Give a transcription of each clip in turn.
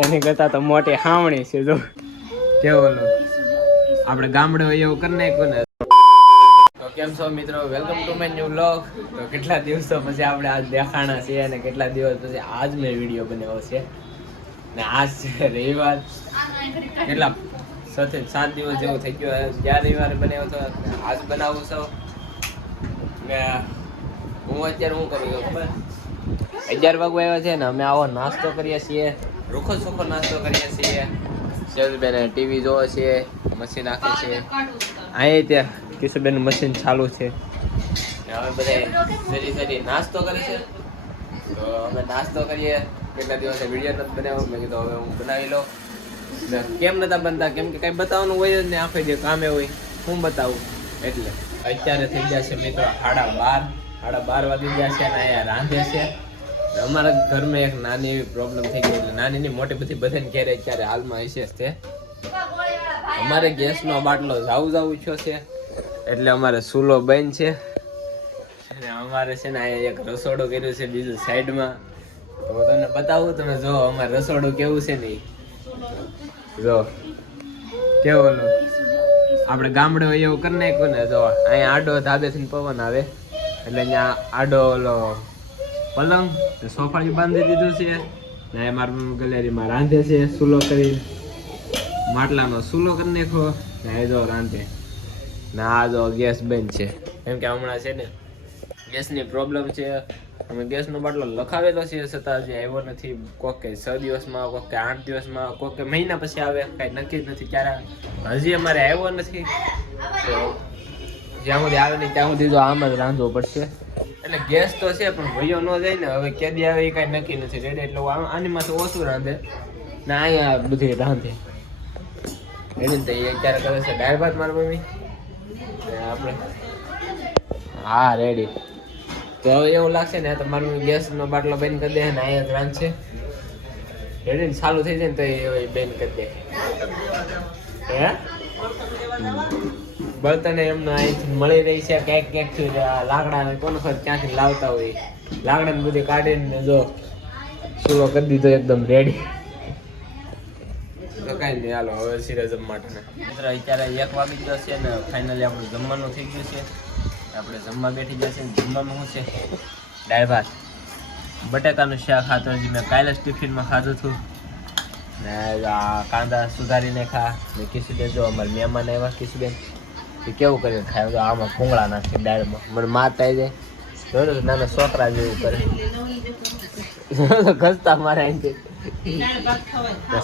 એની કરતા તો મોટી હાવણી છે જો કેવો આપણે ગામડે એવું કરી નાખ્યું ને. તો કેમ છો મિત્રો, welcome to my new vlog. તો કેટલા દિવસો પછી આપણે આજ દેખાણા છીએ અને કેટલા દિવસ પછી આજ મેં વિડીયો બનાવ્યો છે ને આજ છે રવિવાર. કેટલા 7 દિવસ જેવું થઈ ગયો જ્યાં રવિવારે બનાવ્યો હતો આજ બનાવું છું ને. હું અત્યારે શું કરું ખબર, 11 વાગવા આવ્યા છે ને અમે આવો નાસ્તો કરીએ છીએ, રૂખો સુખો નાસ્તો કરીએ છીએ. શેરબેન ટીવી જોવે છે, મશીન નાખે છે અહીં ત્યાં કિશુબેન મશીન ચાલુ છે. હવે બધા સરી નાસ્તો કરે છે. તો અમે નાસ્તો કરીએ. કેટલા દિવસે વિડીયો નથી બનાવ્યો, મેં કીધું હવે હું બનાવી લઉં. કેમ નતા બનતા, કેમ કે કઈ બતાવવાનું હોય જ ને, આખો જે કામે હોય હું બતાવું. એટલે અત્યારે થઈ ગયા છે મિત્રો 12:30 વાગી ગયા છે અને અહીંયા રાંધે છે. અમારા ઘરમાં એક નાની એવી પ્રોબ્લેમ થઈ ગઈ, એટલે નાની ની મોટી બધી બધાને ઘેરે અત્યારે હાલમાં હશે છે. અમારે ગેસનો બાટલો જાવું છો છે એટલે અમારે ચૂલો બંધ છે અને અમારે છે ને અહીંયા એક રસોડું કર્યું છે બીજું સાઈડમાં. તો હું તમને બતાવું, તમે જો અમારે રસોડું કેવું છે ને, જો કેવું આપણે ગામડે એવું કરી નાખ્યું ને. જો અહીંયા આડો ધાબેથી પવન આવે એટલે અહીંયા આડો ઓલો પલંગ સોફાની બાંધી દીધું છે ને. મારા ગેલેરીમાં રાંધે છે ચૂલો કરી, માટલાનો ચૂલો કરી નાખો ને. જો રાંધે ને આ જો ગેસ બંધ છે કેમ કે હમણાં છે ને ગેસની પ્રોબ્લેમ છે. અમે ગેસનો બાટલો લખાવેલો છે છતાં હજી આવ્યો નથી. કોક કે 6 દિવસમાં, કોક કે 8 દિવસમાં, કોક કે મહિના પછી આવે, કાંઈ નક્કી જ નથી ક્યારે. હજી અમારે આવ્યો નથી. તો જ્યાં સુધી આવે નહીં ત્યાં સુધી જો આમ જ રાંધવો પડશે. એટલે ગેસ તો છે પણ ભયો ન જાય ને. હવે કેદી આવે એ કાંઈ નક્કી નથી રેડી. એટલે આની માંથી ઓછું રાંધે ને અહીંયા બધી રાંધે એની. તો એ અત્યારે કરે છે દાળ ભાત મારી મમ્મી આપણે. હા રેડી. તો હવે એવું લાગશે ને તો મારું ગેસનો બાટલો બંધ કરી દે ને અહીંયા જ રાંધશે રેડી. ને ચાલુ થઈ જાય ને તો એ બંધ કરી દે. હે બળતણ એમને અહીંથી મળી રહી છે ક્યાંક ક્યાંકથી. લાકડા કોણ ખબર ક્યાંથી લાવતા હોય, લાકડાને બધી કાઢીને જો ચૂલો કરી દીધો એકદમ રેડી. તો કાંઈ નહીં, હાલો હવે સીધા જમવા માટે. મિત્ર અત્યારે 1 વાગી ગયો છે ને ફાઇનલી આપણું જમવાનું થઈ ગયું છે. આપણે જમવા બેઠી ગયા છે. જમવામાં શું છે, દાળ ભાત, બટાકાનું શાક ખાતું હજી મેં કાલે જ ટિફિનમાં ખાધું હતું ને. આ કાંદા સુધારીને ખા ને. કિશુબેન જો અમારે મહેમાન આવ્યા, કિશુબેન એ કેવું કરીને ખાય, આમાં ભૂંગળા નાખે દાળમાં. મને માત આવી જાય જોયું, નાના છોકરા જેવું કરે ઘસતા મારે અહીંથી.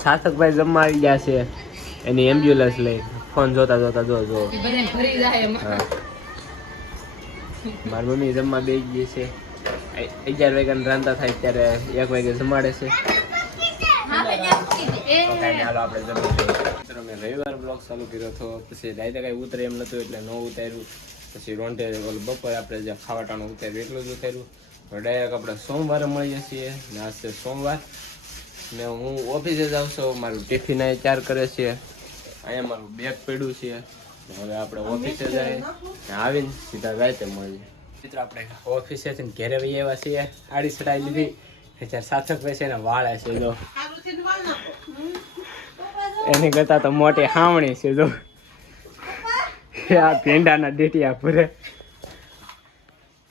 સાર્થકભાઈ જમવા આવી ગયા છે એની એમ્બ્યુલન્સ લઈ. ફોન જોતા જોતા જો મારી મમ્મી જમવા બેસી ગઈ છે. 11 વાગ્યાને રાંધતા થાય ત્યારે 1 વાગે જમાડે છે. હાલો આપણે જમી. મેં રવિવાર બ્લોગ ચાલુ કર્યો હતો, પછી રાતે કાંઈ ઉતરે એમ નહોતું એટલે ન ઉતાર્યું. પછી રોંઢે ઓલું બપોરે આપણે જે ખાવાટાનું ઉતાર્યું એટલું જ ઉતાર્યું. ડાયરેક્ટ આપણે સોમવારે મળીએ છીએ ને. આજ છે સોમવાર ને હું ઓફિસે જાઉં છું. મારું ટિફિન અહીં 4 કરે છે. અહીંયા મારું બેગ પડ્યું છે. હવે આપણે ઓફિસે જાય ને આવીને સીધા રાતે મળીએ. મિત્રો આપણે ઓફિસેથી ઘેરે વહી આવ્યા છીએ. આડી ચડાઈ લીધી. અત્યારે સાર્થકભાઈ છે ને વાળે છે જો. એની કરતા તો મોટી હાવણી છે જો. આ ભેંડાના ડેટિયા પૂરે.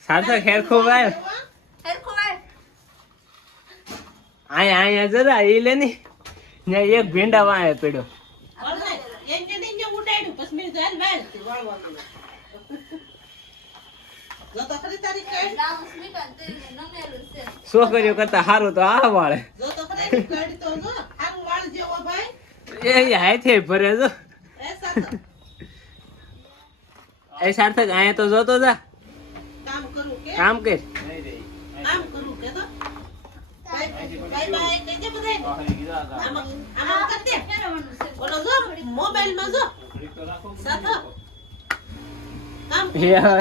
સાર્થક હેરખો ભાઈ અહીંયા જરા એ લે ની ને. એક ભેંડા વાંહે પડ્યો. છોકરીઓ કરતા સારું તો આ વાળે એ હાથે ભરે જો. એ સાર્થક અહીંયા તો જોતો જા કામ કર.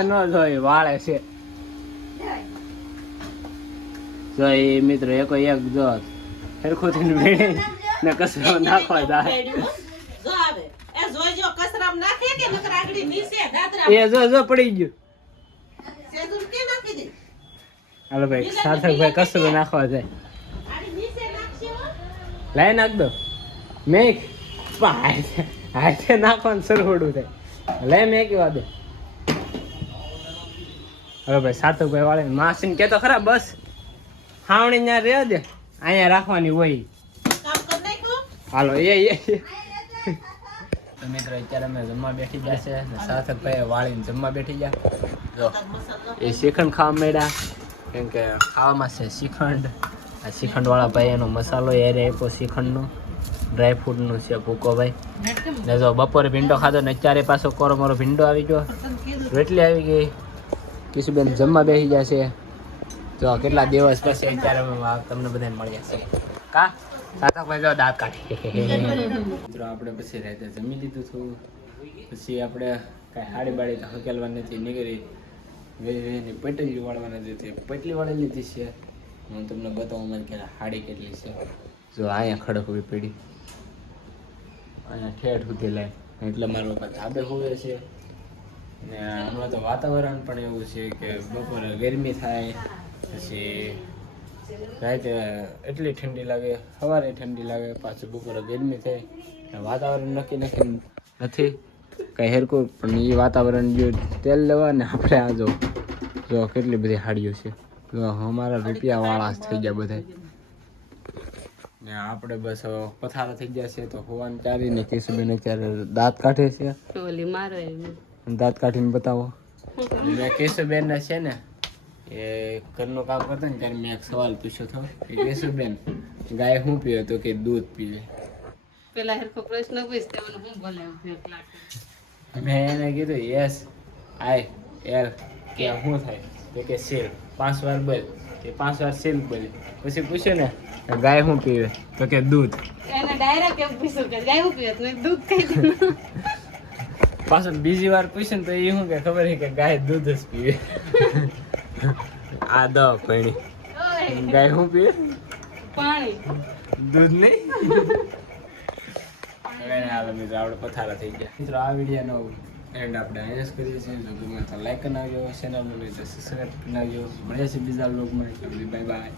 નો જોઈ વાળે છે જો. એ મિત્રો એક જો સરખું થઈને મેળે ને કચરો નાખવા જાય. એ જો પડી ગયું. હાલો ભાઈ સાર્થકભાઈ કચરો નાખવા જાય. લાઈ નાખ દો મેં હાથે નાખવાનું સરવડું થાય લે મેં કેવા દે હવે ભાઈ સાતુભાઈ વાળે માસીને કહેતો ખરા બસ હાવણી ત્યાં રહે દે અહીંયા રાખવાની હોય હાલો એ તો મિત્રો અત્યારે અમે જમવા બેઠી ગયા છે ને સાર્થકભાઈ વાળીને જમવા બેઠી ગયા જો એ શ્રીખંડ ખાવા માંડ્યા કેમ કે ખાવામાં છે શ્રીખંડ આ શ્રીખંડવાળા ભાઈ એનો મસાલો એરે આપ્યો શ્રીખંડનો ડ્રાયફ્રૂટનું છે ભૂકો ભાઈ ને જો બપોરે ભીંડો ખાધો ને અત્યારે પાછો કોરો મારો ભીંડો આવી ગયો રોટલી આવી ગઈ કિશુબેન જમવા બેસી ગયા છે જો કેટલા દિવસ પછી અત્યારે તમને બધાને મળ્યા છે કા સાર્થકભાઈ જો દાંત કાઢી મિત્રો આપણે પછી રાતે જમી લીધું હતું પછી આપણે કાંઈ હાડી બાડી તો હકેલવા નથી નીકળી વેની પટલી વાળવાના હતી પટલી વાળી લીધી છે હું તમને બતાવું મને કે હાડી કેટલી છે જો અહીંયા ખડક હોવી પડી અહીંયા ઠેઠ સુધી લાય એટલે મારો પપ્પા ધાબે હોવે છે ને હમણાં તો વાતાવરણ પણ એવું છે કે બપોરે ગરમી થાય પછી રાતે એટલી ઠંડી લાગે સવારે ઠંડી લાગે પાછું બપોરે ગરમી થાય વાતાવરણ નક્કી નથી કંઈ હેરકું પણ એ વાતાવરણ જો તેલ લેવા ને આપણે આ જો કેટલી બધી હાડીઓ છે જો અમારા રૂપિયાવાળા થઈ ગયા બધા ને આપણે બસ પથારા થઈ ગયા છે તો હોવાનું ચારીને કેશુબેન અત્યારે દાંત કાઢે છે દાંત કાઢીને બતાવો મેં કેશુબેનને છે ને એ ઘરનું કામ કરતા ને ત્યારે મેં એક સવાલ પૂછ્યો હતો કે કેશુબેન ગાય શું પીવે તો કે દૂધ પીવે પેલા હરખો પ્રશ્ન પૂછતે મને હું બોલે મેં એને કીધું યસ આઈ એલ કે શું થાય તો કે સેલ 5 વાર બોલ કે 5 વાર સેલ બોલે પછી પૂછ્યું ને ગાય શું પીવે તો કે દૂધ એને ડાયરેક્ટ એમ પૂછ્યું કે ગાય શું પીવે તો મેં દૂધ કહી દીધું પાછું બીજી વાર પૂછ્યું ને તો એ શું કે ખબર છે કે ગાય દૂધ જ પીવે આ દો પાણી ગાય શું પીવે પાણી દૂધ નહીં હાલો મિત્રો આપણે પથારા થઈ ગયા મિત્રો આ વિડીયોનો એન્ડ આપણે અહીંયા જ કરીએ છીએ જો ગમે તો લાઈક કરી નાખજો ચેનલને તો સબસ્ક્રાઈબ કરી નાખજો મળીએ છીએ બીજા બ્લોગમાં બાય બાય